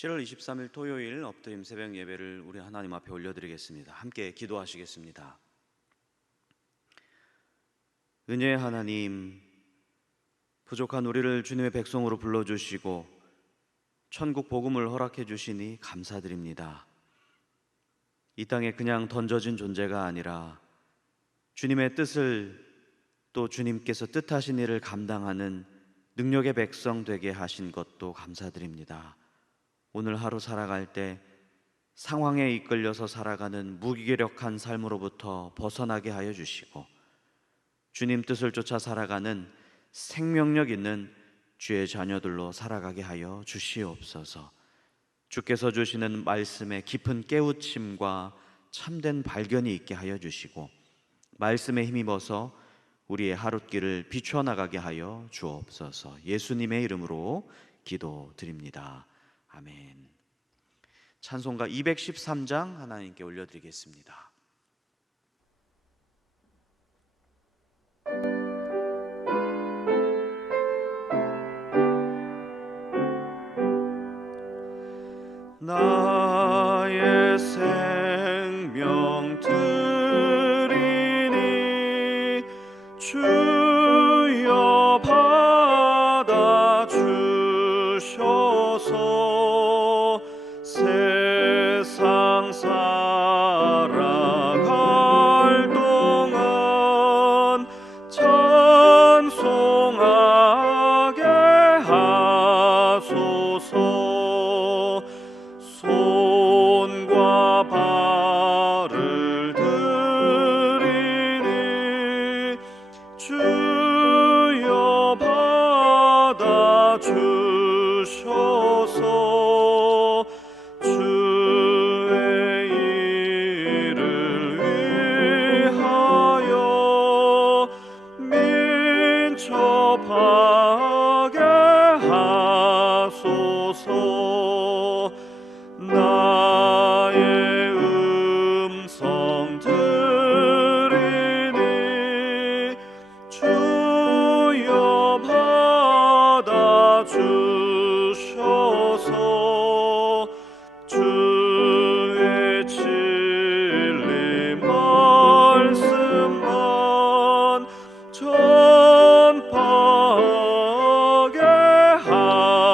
7월 23일 토요일 엎드림 새벽 예배를 우리 하나님 앞에 올려드리겠습니다. 함께 기도하시겠습니다. 은혜의 하나님, 부족한 우리를 주님의 백성으로 불러주시고 천국 복음을 허락해 주시니 감사드립니다. 이 땅에 그냥 던져진 존재가 아니라 주님의 뜻을 또 주님께서 뜻하신 일을 감당하는 능력의 백성 되게 하신 것도 감사드립니다. 오늘 하루 살아갈 때 상황에 이끌려서 살아가는 무기력한 삶으로부터 벗어나게 하여 주시고 주님 뜻을 쫓아 살아가는 생명력 있는 주의 자녀들로 살아가게 하여 주시옵소서. 주께서 주시는 말씀에 깊은 깨우침과 참된 발견이 있게 하여 주시고 말씀에 힘입어서 우리의 하룻길을 비추어 나가게 하여 주옵소서. 예수님의 이름으로 기도드립니다. 아멘. 찬송가 213장 하나님께 올려드리겠습니다. 나의 생명 드리니 주여 받아 주셔서 세상 살아갈 동안 찬송하게 하소서. 손과 발을 들이니 주여 받아 주셔서 주의 일을 위하여 민첩하게 하소서. 나의 음성 들으니 주여 받아 주셔서 주의 진리 말씀만 전파하게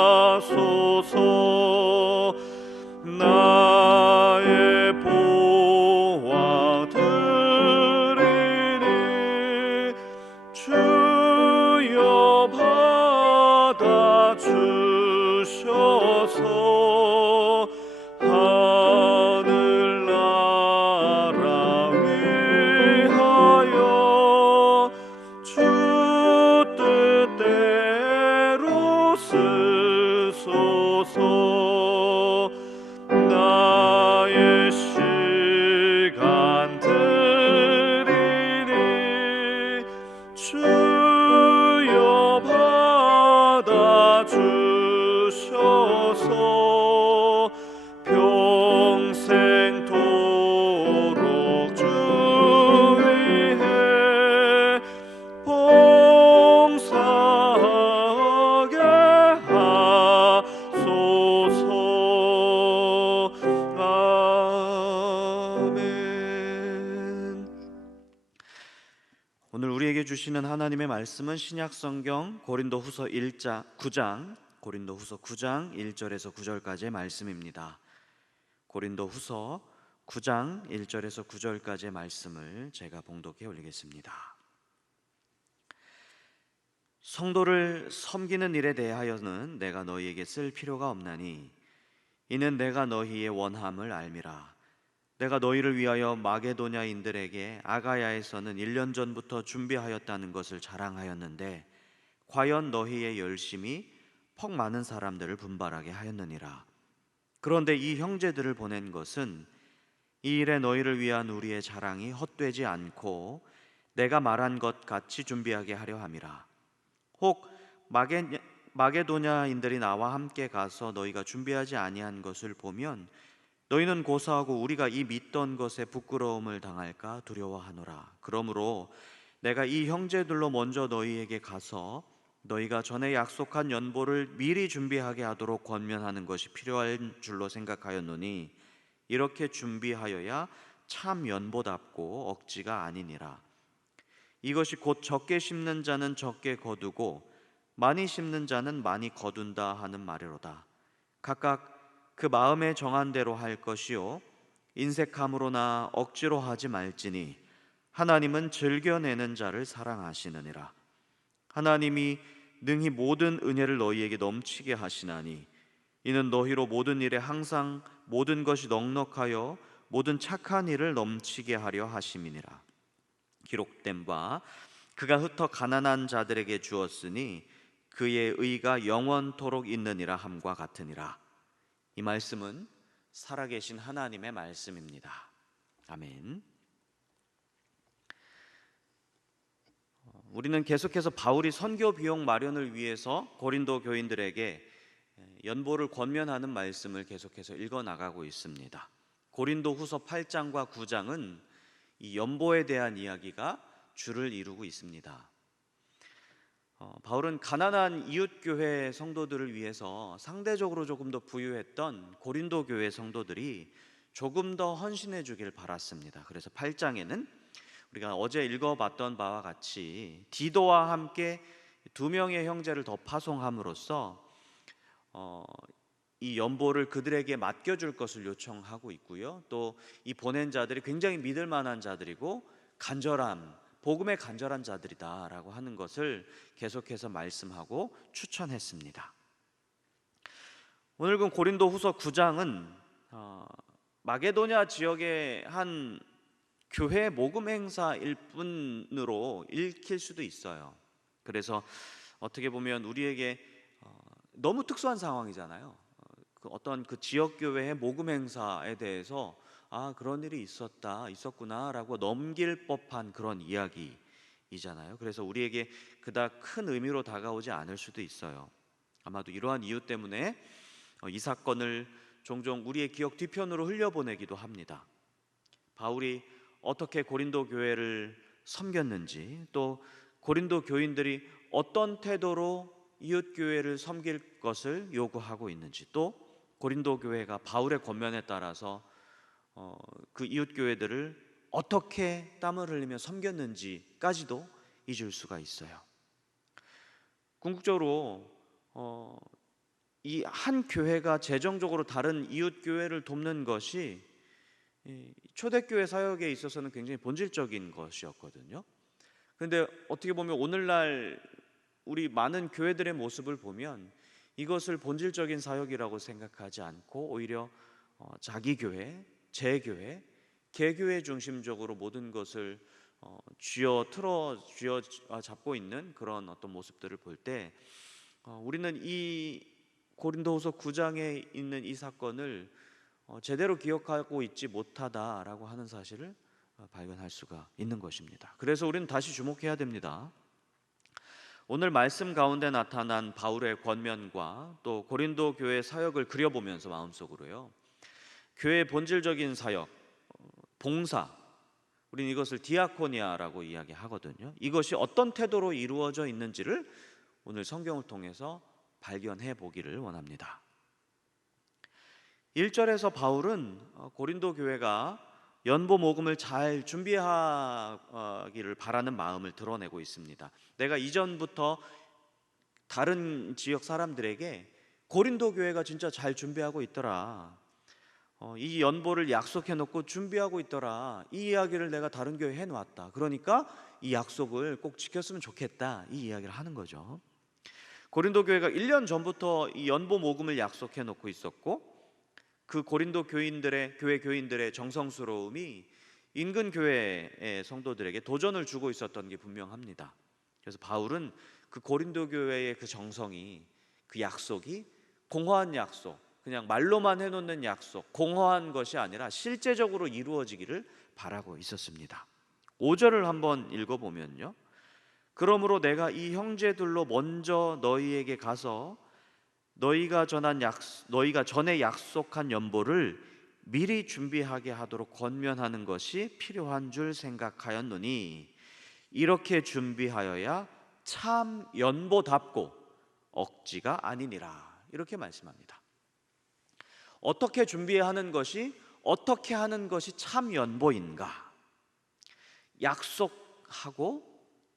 하소서. 나의 보화 드리니 주여 받아 주셔서 하늘나라 위하여 주 뜻대로 쓰소서. 나의 시간 드리니 주여 받아 주셔서 평생토록 주 위해 봉사하게 하소서. 아멘. 오늘 우리에게 주시는 하나님의 말씀은 신약성경 고린도후서 9장 1절에서 9절까지의 말씀입니다. 고린도후서 9장 1절에서 9절까지의 말씀을 제가 봉독해 올리겠습니다. 성도를 섬기는 일에 대하여는 내가 너희에게 쓸 필요가 없나니 이는 내가 너희의 원함을 알미라. 내가 너희를 위하여 마게도냐인들에게 아가야에서는 1년 전부터 준비하였다는 것을 자랑하였는데 과연 너희의 열심이 퍽 많은 사람들을 분발하게 하였느니라. 그런데 이 형제들을 보낸 것은 이 일에 너희를 위한 우리의 자랑이 헛되지 않고 내가 말한 것 같이 준비하게 하려 함이라. 혹 마게도냐인들이 나와 함께 가서 너희가 준비하지 아니한 것을 보면 너희는 고사하고 우리가 이 믿던 것에 부끄러움을 당할까 두려워하노라. 그러므로 내가 이 형제들로 먼저 너희에게 가서 너희가 전에 약속한 연보를 미리 준비하게 하도록 권면하는 것이 필요한 줄로 생각하였노니 이렇게 준비하여야 참 연보답고 억지가 아니니라. 이것이 곧 적게 심는 자는 적게 거두고 많이 심는 자는 많이 거둔다 하는 말이로다. 각각 그 마음에 정한 대로 할 것이요 인색함으로나 억지로 하지 말지니 하나님은 즐겨내는 자를 사랑하시느니라. 하나님이 능히 모든 은혜를 너희에게 넘치게 하시나니 이는 너희로 모든 일에 항상 모든 것이 넉넉하여 모든 착한 일을 넘치게 하려 하심이니라. 기록된 바 그가 흩어 가난한 자들에게 주었으니 그의 의가 영원토록 있느니라 함과 같으니라. 이 말씀은 살아계신 하나님의 말씀입니다. 아멘. 우리는 계속해서 바울이 선교 비용 마련을 위해서 고린도 교인들에게 연보를 권면하는 말씀을 계속해서 읽어 나가고 있습니다. 고린도 후서 8장과 9장은 이 연보에 대한 이야기가 주를 이루고 있습니다. 바울은 가난한 이웃교회 성도들을 위해서 상대적으로 조금 더 부유했던 고린도 교회 성도들이 조금 더 헌신해 주길 바랐습니다. 그래서 8장에는 우리가 어제 읽어봤던 바와 같이 디도와 함께 두 명의 형제를 더 파송함으로써 이 연보를 그들에게 맡겨줄 것을 요청하고 있고요. 또 이 보낸 자들이 굉장히 믿을 만한 자들이고 복음에 간절한 자들이다라고 하는 것을 계속해서 말씀하고 추천했습니다. 오늘 본 고린도 후서 9장은 마게도냐 지역의 한 교회 모금 행사일 뿐으로 읽힐 수도 있어요. 그래서 어떻게 보면 우리에게 너무 특수한 상황이잖아요. 어떤 그 지역 교회의 모금 행사에 대해서 그런 일이 있었구나라고 넘길 법한 그런 이야기이잖아요. 그래서 우리에게 그닥 큰 의미로 다가오지 않을 수도 있어요. 아마도 이러한 이유 때문에 이 사건을 종종 우리의 기억 뒤편으로 흘려보내기도 합니다. 바울이 어떻게 고린도 교회를 섬겼는지, 또 고린도 교인들이 어떤 태도로 이웃 교회를 섬길 것을 요구하고 있는지, 또 고린도 교회가 바울의 권면에 따라서 그 이웃 교회들을 어떻게 땀을 흘리며 섬겼는지까지도 잊을 수가 있어요. 궁극적으로 이 한 교회가 재정적으로 다른 이웃 교회를 돕는 것이 초대교회 사역에 있어서는 굉장히 본질적인 것이었거든요. 그런데 어떻게 보면 오늘날 우리 많은 교회들의 모습을 보면 이것을 본질적인 사역이라고 생각하지 않고 오히려 자기 교회, 제 교회, 개교회 중심적으로 모든 것을 쥐어 잡고 있는 그런 어떤 모습들을 볼 때 우리는 이 고린도후서 9장에 있는 이 사건을 제대로 기억하고 있지 못하다라고 하는 사실을 발견할 수가 있는 것입니다. 그래서 우리는 다시 주목해야 됩니다. 오늘 말씀 가운데 나타난 바울의 권면과 또 고린도 교회 사역을 그려보면서 마음속으로요, 교회의 본질적인 사역, 봉사, 우리는 이것을 디아코니아라고 이야기하거든요. 이것이 어떤 태도로 이루어져 있는지를 오늘 성경을 통해서 발견해 보기를 원합니다. 1절에서 바울은 고린도 교회가 연보 모금을 잘 준비하기를 바라는 마음을 드러내고 있습니다. 내가 이전부터 다른 지역 사람들에게 고린도 교회가 진짜 잘 준비하고 있더라, 이 연보를 약속해 놓고 준비하고 있더라, 이 이야기를 내가 다른 교회에 해놓았다, 그러니까 이 약속을 꼭 지켰으면 좋겠다, 이 이야기를 하는 거죠. 고린도 교회가 1년 전부터 이 연보 모금을 약속해 놓고 있었고, 그 고린도 교회 교인들의 정성스러움이 인근 교회의 성도들에게 도전을 주고 있었던 게 분명합니다. 그래서 바울은 그 고린도 교회의 그 정성이, 그 약속이 공허한 약속, 그냥 말로만 해놓는 약속, 공허한 것이 아니라 실제적으로 이루어지기를 바라고 있었습니다. 5절을 한번 읽어보면요, 그러므로 내가 이 형제들로 먼저 너희에게 가서 너희가 전에 약속한 연보를 미리 준비하게 하도록 권면하는 것이 필요한 줄 생각하였노니 이렇게 준비하여야 참 연보답고 억지가 아니니라. 이렇게 말씀합니다. 어떻게 준비하는 것이, 어떻게 하는 것이 참 연보인가? 약속하고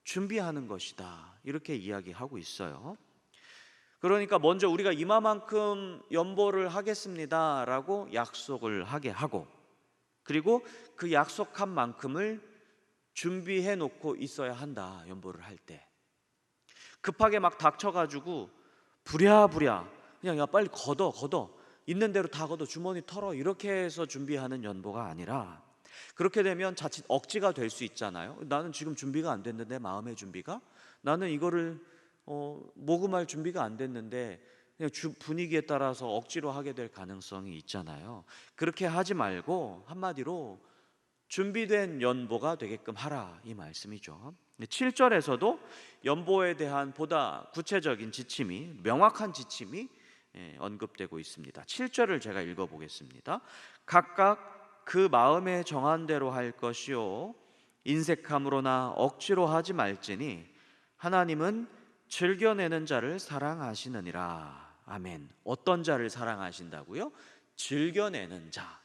준비하는 것이다. 이렇게 이야기하고 있어요. 그러니까 먼저 우리가 이마만큼 연보를 하겠습니다 라고 약속을 하게 하고, 그리고 그 약속한 만큼을 준비해 놓고 있어야 한다. 연보를 할 때 급하게 막 닥쳐가지고 부랴부랴 그냥 야 빨리 걷어 있는 대로 다 걷어 주머니 털어 이렇게 해서 준비하는 연보가 아니라, 그렇게 되면 자칫 억지가 될 수 있잖아요. 나는 지금 준비가 안 됐는데, 마음의 준비가, 나는 이거를 모금할 준비가 안 됐는데 그냥 분위기에 따라서 억지로 하게 될 가능성이 있잖아요. 그렇게 하지 말고 한마디로 준비된 연보가 되게끔 하라, 이 말씀이죠. 7절에서도 연보에 대한 보다 구체적인 지침이, 명확한 지침이 언급되고 있습니다. 7절을 제가 읽어보겠습니다. 각각 그 마음에 정한 대로 할 것이요 인색함으로나 억지로 하지 말지니 하나님은 즐겨내는 자를 사랑하시느니라. 아멘. 어떤 자를 사랑하신다고요? 즐겨내는 자.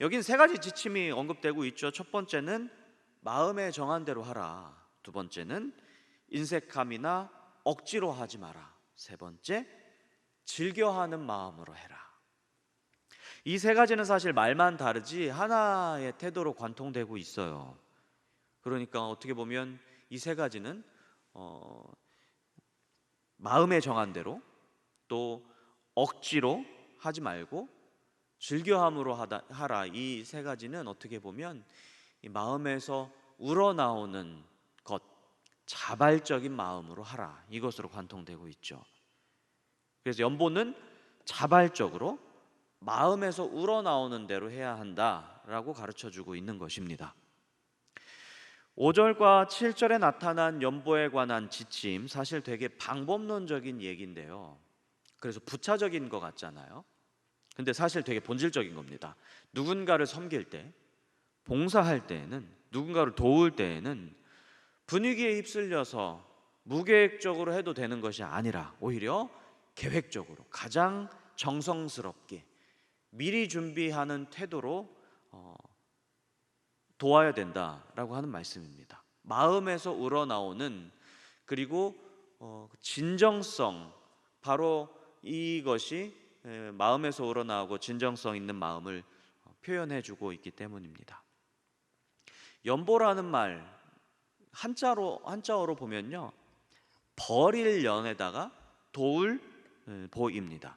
여긴 세 가지 지침이 언급되고 있죠. 첫 번째는 마음에 정한 대로 하라. 두 번째는 인색함이나 억지로 하지 마라. 세 번째, 즐겨하는 마음으로 해라. 이 세 가지는 사실 말만 다르지 하나의 태도로 관통되고 있어요. 그러니까 어떻게 보면 이 세 가지는 마음에 정한 대로, 또 억지로 하지 말고 즐겨함으로 하라. 이 세 가지는 어떻게 보면 이 마음에서 우러나오는 것, 자발적인 마음으로 하라, 이것으로 관통되고 있죠. 그래서 연보는 자발적으로 마음에서 우러나오는 대로 해야 한다라고 가르쳐주고 있는 것입니다. 5절과 7절에 나타난 연보에 관한 지침, 사실 되게 방법론적인 얘기인데요. 그래서 부차적인 것 같잖아요. 근데 사실 되게 본질적인 겁니다. 누군가를 섬길 때, 봉사할 때에는, 누군가를 도울 때에는 분위기에 휩쓸려서 무계획적으로 해도 되는 것이 아니라 오히려 계획적으로, 가장 정성스럽게 미리 준비하는 태도로 도와야 된다라고 하는 말씀입니다. 마음에서 우러나오는, 그리고 진정성, 바로 이것이 마음에서 우러나오고 진정성 있는 마음을 표현해주고 있기 때문입니다. 연보라는 말, 한자어로 보면요, 버릴 연에다가 도울 보입니다.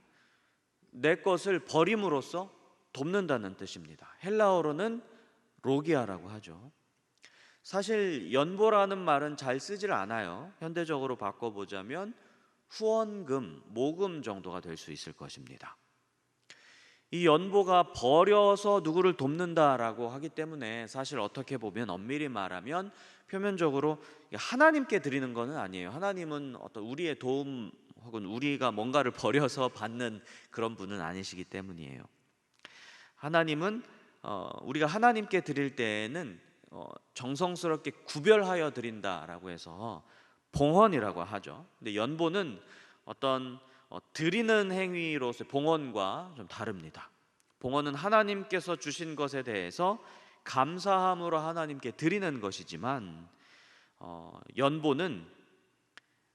내 것을 버림으로써 돕는다는 뜻입니다. 헬라어로는 로기아라고 하죠. 사실 연보라는 말은 잘 쓰질 않아요. 현대적으로 바꿔보자면 후원금, 모금 정도가 될 수 있을 것입니다. 이 연보가 버려서 누구를 돕는다라고 하기 때문에 사실 어떻게 보면 엄밀히 말하면 표면적으로 하나님께 드리는 것은 아니에요. 하나님은 어떤 우리의 도움 혹은 우리가 뭔가를 버려서 받는 그런 분은 아니시기 때문이에요. 하나님은 우리가 하나님께 드릴 때에는 정성스럽게 구별하여 드린다라고 해서 봉헌이라고 하죠. 근데 연보는 어떤 드리는 행위로서 봉헌과 좀 다릅니다. 봉헌은 하나님께서 주신 것에 대해서 감사함으로 하나님께 드리는 것이지만, 연보는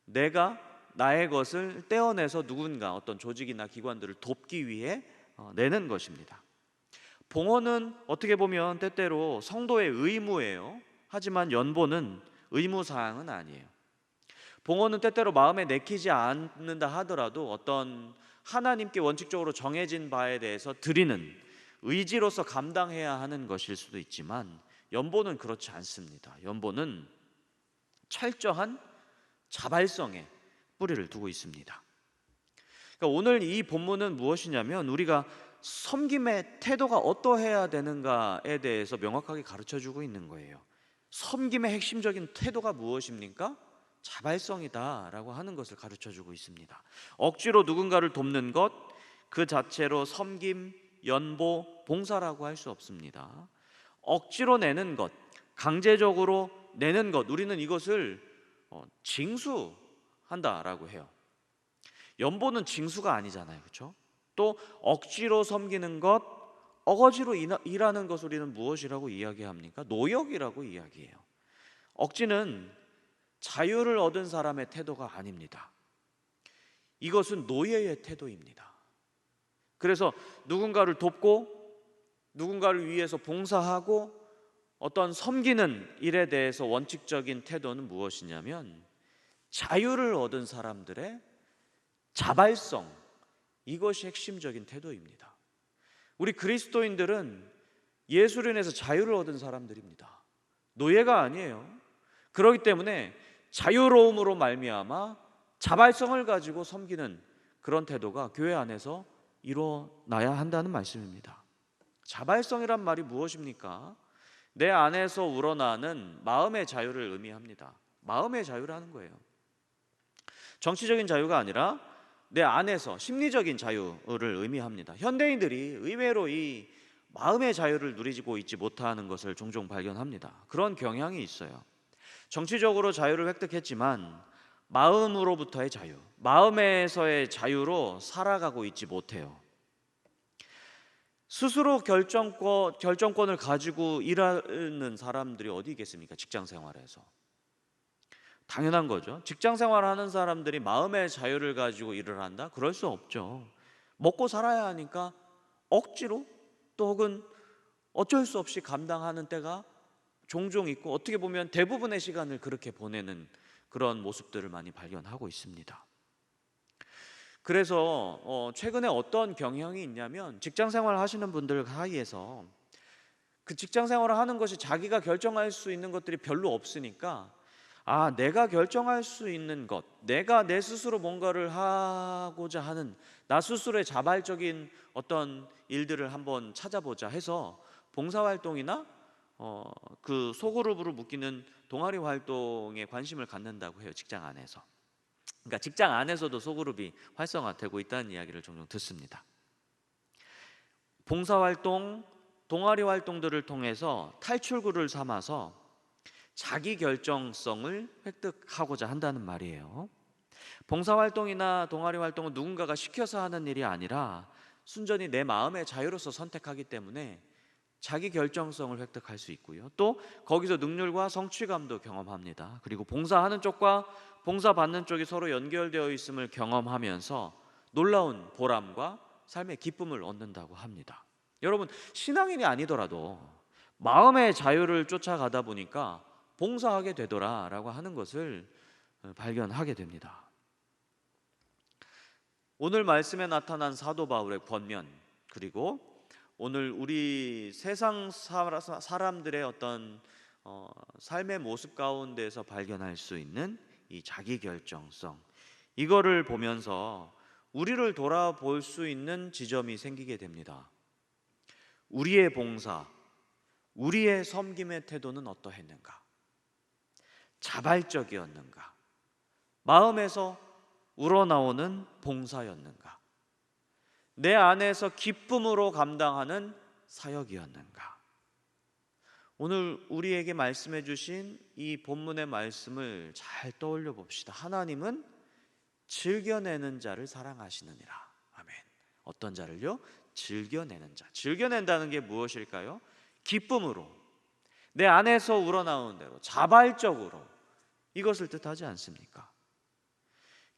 내가 나의 것을 떼어내서 누군가, 어떤 조직이나 기관들을 돕기 위해 내는 것입니다. 봉헌은 어떻게 보면 때때로 성도의 의무예요. 하지만 연보는 의무사항은 아니에요. 봉헌은 때때로 마음에 내키지 않는다 하더라도 어떤 하나님께 원칙적으로 정해진 바에 대해서 드리는 의지로서 감당해야 하는 것일 수도 있지만, 연보는 그렇지 않습니다. 연보는 철저한 자발성에 뿌리를 두고 있습니다. 그러니까 오늘 이 본문은 무엇이냐면, 우리가 섬김의 태도가 어떠해야 되는가에 대해서 명확하게 가르쳐주고 있는 거예요. 섬김의 핵심적인 태도가 무엇입니까? 자발성이다라고 하는 것을 가르쳐주고 있습니다. 억지로 누군가를 돕는 것 그 자체로 섬김, 연보, 봉사라고 할 수 없습니다. 억지로 내는 것, 강제적으로 내는 것, 우리는 이것을 징수한다라고 해요. 연보는 징수가 아니잖아요, 그렇죠? 또 억지로 섬기는 것, 어거지로 일하는 것 우리는 무엇이라고 이야기합니까? 노역이라고 이야기해요. 억지는 자유를 얻은 사람의 태도가 아닙니다. 이것은 노예의 태도입니다. 그래서 누군가를 돕고 누군가를 위해서 봉사하고 어떤 섬기는 일에 대해서 원칙적인 태도는 무엇이냐면 자유를 얻은 사람들의 자발성, 이것이 핵심적인 태도입니다. 우리 그리스도인들은 예수로 인해서 자유를 얻은 사람들입니다. 노예가 아니에요. 그렇기 때문에 자유로움으로 말미암아 자발성을 가지고 섬기는 그런 태도가 교회 안에서 이루어나야 한다는 말씀입니다. 자발성이란 말이 무엇입니까? 내 안에서 우러나는 마음의 자유를 의미합니다. 마음의 자유라는 거예요. 정치적인 자유가 아니라 내 안에서 심리적인 자유를 의미합니다. 현대인들이 의외로 이 마음의 자유를 누리고 있지 못하는 것을 종종 발견합니다. 그런 경향이 있어요. 정치적으로 자유를 획득했지만 마음으로부터의 자유, 마음에서의 자유로 살아가고 있지 못해요. 스스로 결정권을 가지고 일하는 사람들이 어디 있겠습니까? 직장 생활에서. 당연한 거죠. 직장 생활하는 사람들이 마음의 자유를 가지고 일을 한다? 그럴 수 없죠. 먹고 살아야 하니까 억지로 또 혹은 어쩔 수 없이 감당하는 때가 종종 있고, 어떻게 보면 대부분의 시간을 그렇게 보내는 그런 모습들을 많이 발견하고 있습니다. 그래서 최근에 어떤 경향이 있냐면, 직장 생활을 하시는 분들 사이에서 그 직장 생활을 하는 것이 자기가 결정할 수 있는 것들이 별로 없으니까 내가 결정할 수 있는 것, 내가 내 스스로 뭔가를 하고자 하는 나 스스로의 자발적인 어떤 일들을 한번 찾아보자 해서 봉사활동이나 그 소그룹으로 묶이는 동아리 활동에 관심을 갖는다고 해요. 직장 안에서. 그러니까 직장 안에서도 소그룹이 활성화되고 있다는 이야기를 종종 듣습니다. 봉사활동, 동아리 활동들을 통해서 탈출구를 삼아서 자기 결정성을 획득하고자 한다는 말이에요. 봉사활동이나 동아리 활동은 누군가가 시켜서 하는 일이 아니라 순전히 내 마음의 자유로서 선택하기 때문에 자기 결정성을 획득할 수 있고요. 또 거기서 능률과 성취감도 경험합니다. 그리고 봉사하는 쪽과 봉사받는 쪽이 서로 연결되어 있음을 경험하면서 놀라운 보람과 삶의 기쁨을 얻는다고 합니다. 여러분, 신앙인이 아니더라도 마음의 자유를 쫓아가다 보니까 봉사하게 되더라라고 하는 것을 발견하게 됩니다. 오늘 말씀에 나타난 사도 바울의 권면, 그리고 오늘 우리 세상 사람들의 어떤 삶의 모습 가운데서 발견할 수 있는 이 자기결정성, 이거를 보면서 우리를 돌아볼 수 있는 지점이 생기게 됩니다. 우리의 봉사, 우리의 섬김의 태도는 어떠했는가? 자발적이었는가? 마음에서 우러나오는 봉사였는가? 내 안에서 기쁨으로 감당하는 사역이었는가? 오늘 우리에게 말씀해 주신 이 본문의 말씀을 잘 떠올려 봅시다. 하나님은 즐겨내는 자를 사랑하시느니라. 아멘. 어떤 자를요? 즐겨내는 자. 즐겨낸다는 게 무엇일까요? 기쁨으로, 내 안에서 우러나오는 대로 자발적으로, 이것을 뜻하지 않습니까?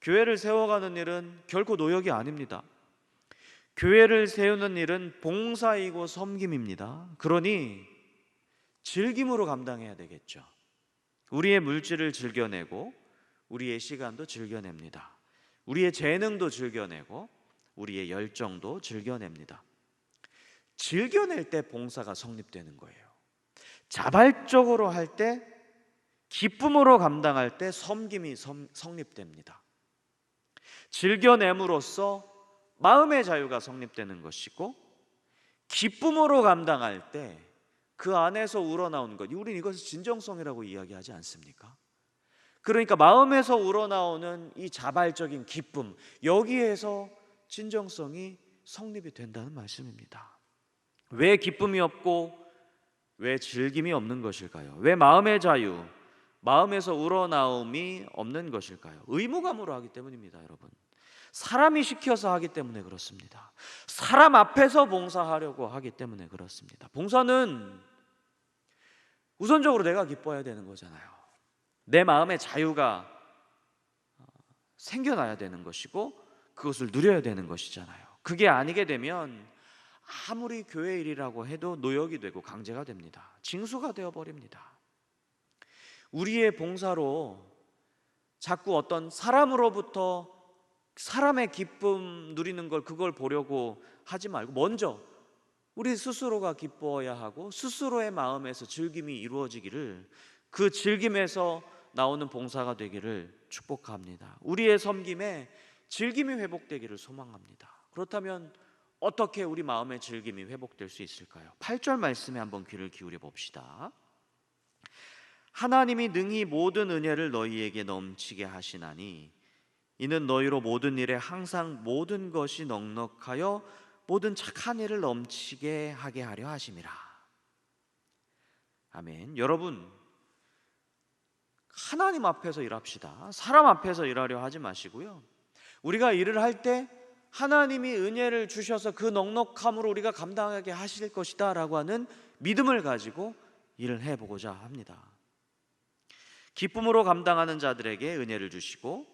교회를 세워가는 일은 결코 노역이 아닙니다. 교회를 세우는 일은 봉사이고 섬김입니다. 그러니 즐김으로 감당해야 되겠죠. 우리의 물질을 즐겨내고 우리의 시간도 즐겨냅니다. 우리의 재능도 즐겨내고 우리의 열정도 즐겨냅니다. 즐겨낼 때 봉사가 성립되는 거예요. 자발적으로 할 때, 기쁨으로 감당할 때 섬김이 성립됩니다. 즐겨냄으로써 마음의 자유가 성립되는 것이고, 기쁨으로 감당할 때 그 안에서 우러나오는 것, 우리는 이것을 진정성이라고 이야기하지 않습니까? 그러니까 마음에서 우러나오는 이 자발적인 기쁨, 여기에서 진정성이 성립이 된다는 말씀입니다. 왜 기쁨이 없고 왜 즐김이 없는 것일까요? 왜 마음의 자유, 마음에서 우러나옴이 없는 것일까요? 의무감으로 하기 때문입니다, 여러분. 사람이 시켜서 하기 때문에 그렇습니다. 사람 앞에서 봉사하려고 하기 때문에 그렇습니다. 봉사는 우선적으로 내가 기뻐해야 되는 거잖아요. 내 마음의 자유가 생겨나야 되는 것이고 그것을 누려야 되는 것이잖아요. 그게 아니게 되면 아무리 교회 일이라고 해도 노역이 되고 강제가 됩니다. 징수가 되어버립니다. 우리의 봉사로 자꾸 어떤 사람으로부터 사람의 기쁨 누리는 걸 그걸 보려고 하지 말고 먼저 우리 스스로가 기뻐해야 하고 스스로의 마음에서 즐김이 이루어지기를, 그 즐김에서 나오는 봉사가 되기를 축복합니다. 우리의 섬김에 즐김이 회복되기를 소망합니다. 그렇다면 어떻게 우리 마음의 즐김이 회복될 수 있을까요? 8절 말씀에 한번 귀를 기울여 봅시다. 하나님이 능히 모든 은혜를 너희에게 넘치게 하시나니 이는 너희로 모든 일에 항상 모든 것이 넉넉하여 모든 착한 일을 넘치게 하게 하려 하심이라. 아멘. 여러분, 하나님 앞에서 일합시다. 사람 앞에서 일하려 하지 마시고요. 우리가 일을 할 때 하나님이 은혜를 주셔서 그 넉넉함으로 우리가 감당하게 하실 것이다 라고 하는 믿음을 가지고 일을 해보고자 합니다. 기쁨으로 감당하는 자들에게 은혜를 주시고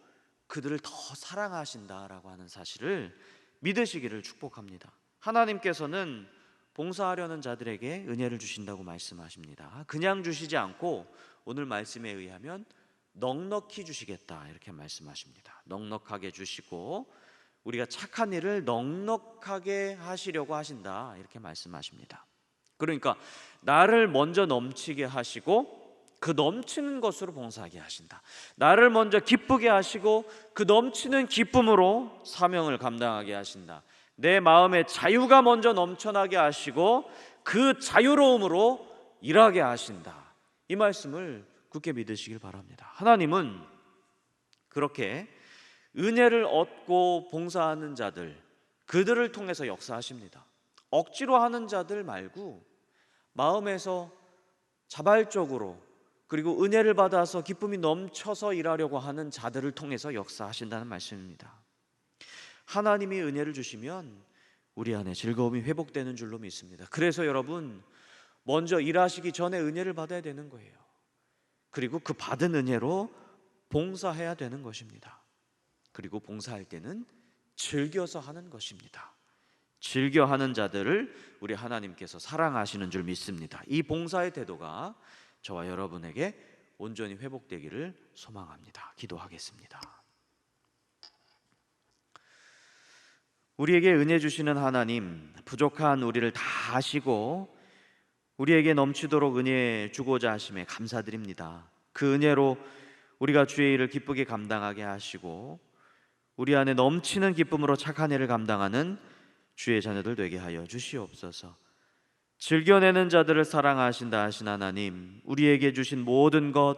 그들을 더 사랑하신다라고 하는 사실을 믿으시기를 축복합니다. 하나님께서는 봉사하려는 자들에게 은혜를 주신다고 말씀하십니다. 그냥 주시지 않고 오늘 말씀에 의하면 넉넉히 주시겠다 이렇게 말씀하십니다. 넉넉하게 주시고 우리가 착한 일을 넉넉하게 하시려고 하신다 이렇게 말씀하십니다. 그러니까 나를 먼저 넘치게 하시고 그 넘치는 것으로 봉사하게 하신다. 나를 먼저 기쁘게 하시고 그 넘치는 기쁨으로 사명을 감당하게 하신다. 내 마음의 자유가 먼저 넘쳐나게 하시고 그 자유로움으로 일하게 하신다. 이 말씀을 굳게 믿으시길 바랍니다. 하나님은 그렇게 은혜를 얻고 봉사하는 자들, 그들을 통해서 역사하십니다. 억지로 하는 자들 말고 마음에서 자발적으로 그리고 은혜를 받아서 기쁨이 넘쳐서 일하려고 하는 자들을 통해서 역사하신다는 말씀입니다. 하나님이 은혜를 주시면 우리 안에 즐거움이 회복되는 줄로 믿습니다. 그래서 여러분, 먼저 일하시기 전에 은혜를 받아야 되는 거예요. 그리고 그 받은 은혜로 봉사해야 되는 것입니다. 그리고 봉사할 때는 즐겨서 하는 것입니다. 즐겨 하는 자들을 우리 하나님께서 사랑하시는 줄 믿습니다. 이 봉사의 태도가 저와 여러분에게 온전히 회복되기를 소망합니다. 기도하겠습니다. 우리에게 은혜 주시는 하나님, 부족한 우리를 다 아시고 우리에게 넘치도록 은혜 주고자 하심에 감사드립니다. 그 은혜로 우리가 주의 일을 기쁘게 감당하게 하시고 우리 안에 넘치는 기쁨으로 착한 일을 감당하는 주의 자녀들 되게 하여 주시옵소서. 즐겨내는 자들을 사랑하신다 하신 하나님, 우리에게 주신 모든 것,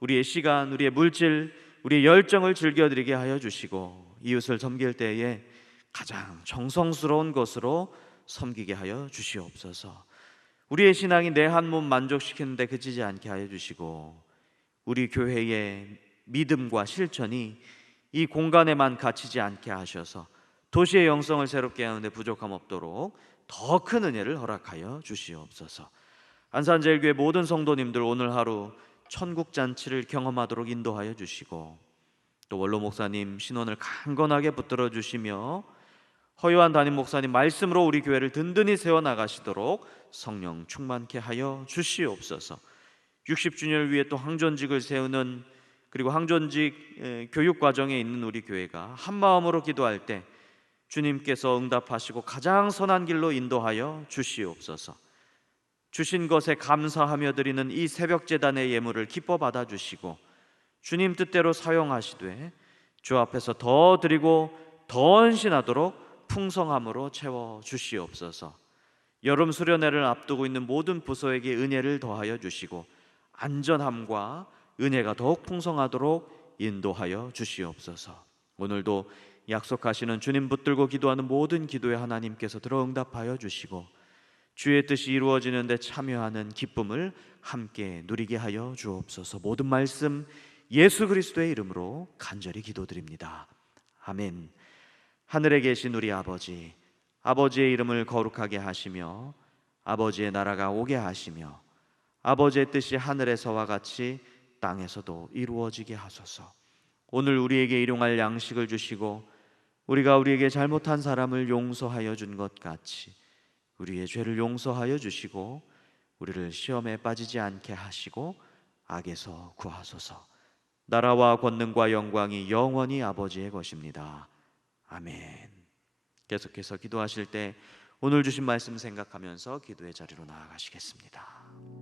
우리의 시간, 우리의 물질, 우리의 열정을 즐겨드리게 하여 주시고 이웃을 섬길 때에 가장 정성스러운 것으로 섬기게 하여 주시옵소서. 우리의 신앙이 내 한 몸 만족시키는데 그치지 않게 하여 주시고 우리 교회의 믿음과 실천이 이 공간에만 갇히지 않게 하셔서 도시의 영성을 새롭게 하는데 부족함 없도록 더 큰 은혜를 허락하여 주시옵소서. 안산제일교회 모든 성도님들 오늘 하루 천국잔치를 경험하도록 인도하여 주시고 또 원로 목사님 신원을 강건하게 붙들어 주시며 허요한 담임 목사님 말씀으로 우리 교회를 든든히 세워나가시도록 성령 충만케 하여 주시옵소서. 60주년을 위해 또 항전직을 세우는, 그리고 항전직 교육과정에 있는 우리 교회가 한마음으로 기도할 때 주님께서 응답하시고 가장 선한 길로 인도하여 주시옵소서. 주신 것에 감사하며 드리는 이 새벽제단의 예물을 기뻐 받아주시고 주님 뜻대로 사용하시되 주 앞에서 더 드리고 더 헌신하도록 풍성함으로 채워 주시옵소서. 여름 수련회를 앞두고 있는 모든 부서에게 은혜를 더하여 주시고 안전함과 은혜가 더욱 풍성하도록 인도하여 주시옵소서. 오늘도 약속하시는 주님 붙들고 기도하는 모든 기도에 하나님께서 들어 응답하여 주시고 주의 뜻이 이루어지는 데 참여하는 기쁨을 함께 누리게 하여 주옵소서. 모든 말씀 예수 그리스도의 이름으로 간절히 기도드립니다. 아멘. 하늘에 계신 우리 아버지, 아버지의 이름을 거룩하게 하시며 아버지의 나라가 오게 하시며 아버지의 뜻이 하늘에서와 같이 땅에서도 이루어지게 하소서. 오늘 우리에게 일용할 양식을 주시고 우리가 우리에게 잘못한 사람을 용서하여 준 것 같이 우리의 죄를 용서하여 주시고 우리를 시험에 빠지지 않게 하시고 악에서 구하소서. 나라와 권능과 영광이 영원히 아버지의 것입니다. 아멘. 계속해서 기도하실 때 오늘 주신 말씀 생각하면서 기도의 자리로 나아가시겠습니다.